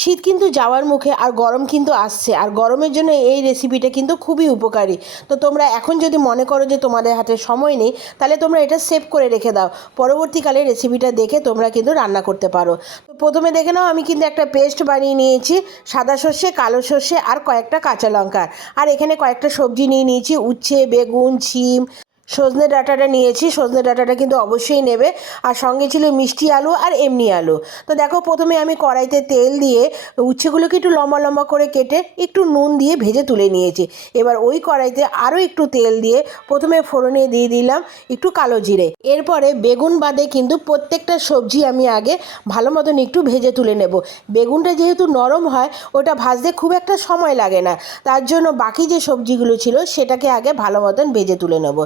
শীত কিন্তু যাওয়ার মুখে আর গরম কিন্তু আসছে, আর গরমের জন্য এই রেসিপিটা কিন্তু খুবই উপকারী। তো তোমরা এখন যদি মনে করো যে তোমাদের হাতে সময় নেই, তাহলে তোমরা এটা সেভ করে রেখে দাও, পরবর্তীকালে রেসিপিটা দেখে তোমরা কিন্তু রান্না করতে পারো। তো প্রথমে দেখে নাও, আমি কিন্তু একটা পেস্ট বানিয়ে নিয়েছি সাদা সর্ষে, কালো সর্ষে আর কয়েকটা কাঁচা লঙ্কা। আর এখানে কয়েকটা সবজি নিয়ে নিয়েছি, উচ্ছে, বেগুন, শিম, সজনে ডাঁটাটা নিয়েছি। সজনে ডাঁটাটা কিন্তু অবশ্যই নেবে। আর সঙ্গে ছিল মিষ্টি আলু আর এমনি আলু। তো দেখো, প্রথমে আমি কড়াইতে তেল দিয়ে উচ্ছেগুলোকে একটু লম্বা লম্বা করে কেটে একটু নুন দিয়ে ভেজে তুলে নিয়েছি। এবার ওই কড়াইতে আরও একটু তেল দিয়ে প্রথমে ফোড়নে দিয়ে দিলাম একটু কালো জিরে। এরপরে বেগুন বাদে কিন্তু প্রত্যেকটা সবজি আমি আগে ভালো মতন একটু ভেজে তুলে নেব। বেগুনটা যেহেতু নরম হয়, ওটা ভাজতে খুব একটা সময় লাগে না, তার জন্য বাকি যে সবজিগুলো ছিল সেটাকে আগে ভালো মতন ভেজে তুলে নেব।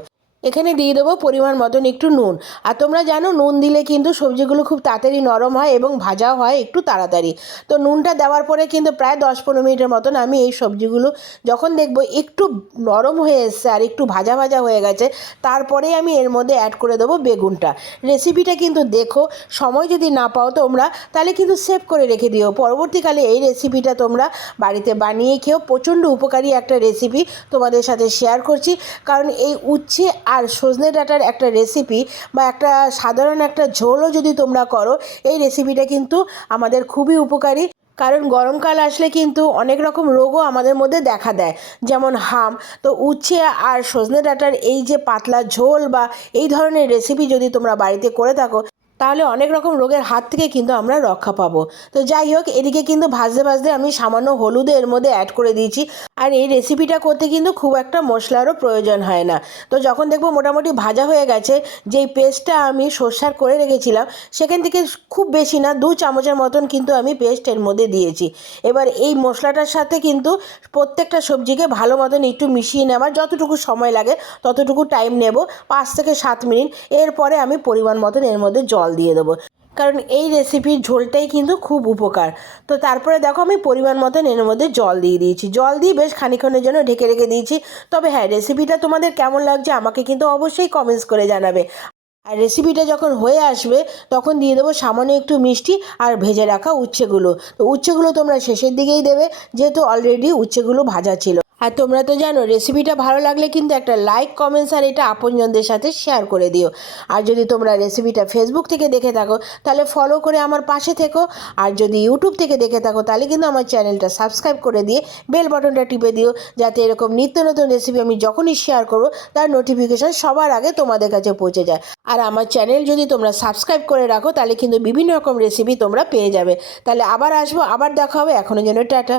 এখানে দিয়ে দেবো পরিমাণ মতন একটু নুন। আর তোমরা জানো, নুন দিলে কিন্তু সবজিগুলো খুব তাড়াতাড়ি নরম হয় এবং ভাজাও হয় একটু তাড়াতাড়ি। তো নুনটা দেওয়ার পরে কিন্তু প্রায় 10-15 মিনিটের মতন আমি এই সবজিগুলো যখন দেখবো একটু নরম হয়ে এসছে আর একটু ভাজা ভাজা হয়ে গেছে, তারপরেই আমি এর মধ্যে অ্যাড করে দেবো বেগুনটা। রেসিপিটা কিন্তু দেখো, সময় যদি না পাও তোমরা, তাহলে কিন্তু সেভ করে রেখে দিও। পরবর্তীকালে এই রেসিপিটা তোমরা বাড়িতে বানিয়ে খেও। প্রচণ্ড উপকারী একটা রেসিপি তোমাদের সাথে শেয়ার করছি। কারণ এই উচ্ছে আর সজনে ডাঁটার একটা রেসিপি বা একটা সাধারণ একটা ঝোলও যদি তোমরা করো, এই রেসিপিটা কিন্তু আমাদের খুবই উপকারী। কারণ গরমকাল আসলে কিন্তু অনেক রকম রোগও আমাদের মধ্যে দেখা দেয়, যেমন হাম। তো উচ্ছে আর সজনে ডাঁটার এই যে পাতলা ঝোল বা এই ধরনের রেসিপি যদি তোমরা বাড়িতে করে থাকো, তাহলে অনেক রকম রোগের হাত থেকে কিন্তু আমরা রক্ষা পাবো। তো যাই হোক, এদিকে কিন্তু ভাজতে ভাজতে আমি সামান্য হলুদও এর মধ্যে অ্যাড করে দিয়েছি। আর এই রেসিপিটা করতে কিন্তু খুব একটা মশলারও প্রয়োজন হয় না। তো যখন দেখবো মোটামুটি ভাজা হয়ে গেছে, যেই পেস্টটা আমি সর্ষার করে রেখেছিলাম সেখান থেকে খুব বেশি না, 2 চামচের মতন কিন্তু আমি পেস্ট এর মধ্যে দিয়েছি। এবার এই মশলাটার সাথে কিন্তু প্রত্যেকটা সবজিকে ভালো মতন একটু মিশিয়ে নেওয়ার যতটুকু সময় লাগে ততটুকু টাইম নেব, 5 থেকে 7 মিনিট। এরপরে আমি পরিমাণ মতন এর মধ্যে জল দিয়ে দেবো, কারণ এই রেসিপির ঝোলটাই কিন্তু খুব উপকার। তো তারপরে দেখো, আমি পরিমাণ মতন এর মধ্যে জল দিয়ে দিয়েছি। জল দিয়ে বেশ খানিকক্ষণের জন্য ঢেকে রেখে দিয়েছি। তবে হ্যাঁ, রেসিপিটা তোমাদের কেমন লাগছে আমাকে কিন্তু অবশ্যই কমেন্টস করে জানাবে। আর রেসিপিটা যখন হয়ে আসবে, তখন দিয়ে দেবো সামান্য একটু মিষ্টি আর ভেজে রাখা উচ্ছেগুলো। তো উচ্ছেগুলো তোমরা শেষের দিকেই দেবে, যেহেতু অলরেডি উচ্ছেগুলো ভাজা ছিল। আর তোমরা তো জানো, রেসিপিটা ভালো লাগলে কিন্তু একটা লাইক, কমেন্টস আর এটা আপনজনদের সাথে শেয়ার করে দিও। আর যদি তোমরা রেসিপিটা ফেসবুক থেকে দেখে থাকো, তাহলে ফলো করে আমার পাশে থেকো। আর যদি ইউটিউব থেকে দেখে থাকো, তাহলে কিন্তু আমার চ্যানেলটা সাবস্ক্রাইব করে দিয়ে বেল বাটনটা টিপে দিও, যাতে এরকম নিত্য নতুন রেসিপি আমি যখনই শেয়ার করবো তার নোটিফিকেশান সবার আগে তোমাদের কাছে পৌঁছে যায়। আর আমার চ্যানেল যদি তোমরা সাবস্ক্রাইব করে রাখো, তাহলে কিন্তু বিভিন্ন রকম রেসিপি তোমরা পেয়ে যাবে। তাহলে আবার আসবো, আবার দেখা হবে। এখনের জন্য টাটা।